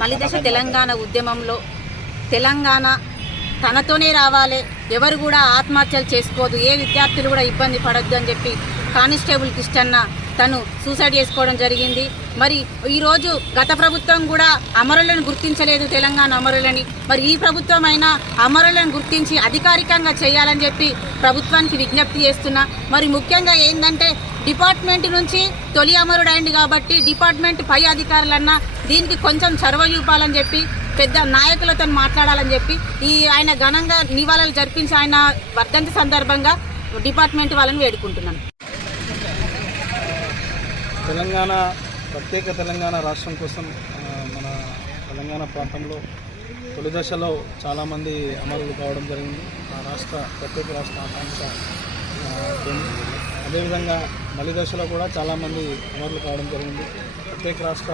మలిదశ తెలంగాణ ఉద్యమంలో తెలంగాణ తనతోనే రావాలి, ఎవరు కూడా ఆత్మహత్యలు చేసుకోవద్దు, ఏ విద్యార్థులు కూడా ఇబ్బంది పడద్దు అని చెప్పి కానిస్టేబుల్ కిష్టన్న తను సూసైడ్ చేసుకోవడం జరిగింది. మరి ఈరోజు గత ప్రభుత్వం కూడా అమరులను గుర్తించలేదు, తెలంగాణ అమరులని. మరి ఈ ప్రభుత్వం అయినా అమరులను గుర్తించి అధికారికంగా చేయాలని చెప్పి ప్రభుత్వానికి విజ్ఞప్తి చేస్తున్నా. మరి ముఖ్యంగా ఏంటంటే డిపార్ట్మెంట్ నుంచి తొలి అమరుడు అయింది కాబట్టి డిపార్ట్మెంట్ పై అధికారులన్నా దీనికి కొంచెం చొరవ చూపాలని చెప్పి పెద్ద నాయకులతో మాట్లాడాలని చెప్పి ఆయన ఘనంగా నివాళులు జరిపించి ఆయన వర్ధంతి సందర్భంగా డిపార్ట్మెంట్ వాళ్ళని వేడుకుంటున్నాను. తెలంగాణ ప్రత్యేక తెలంగాణ రాష్ట్రం కోసం మన తెలంగాణ ప్రాంతంలో తొలి దశలో చాలామంది అమరులు కావడం జరిగింది. ఆ ప్రత్యేక రాష్ట్ర ఆకాంక్ష. అదేవిధంగా మలి దశలో కూడా చాలామంది అమరులు కావడం జరిగింది. ప్రత్యేక రాష్ట్ర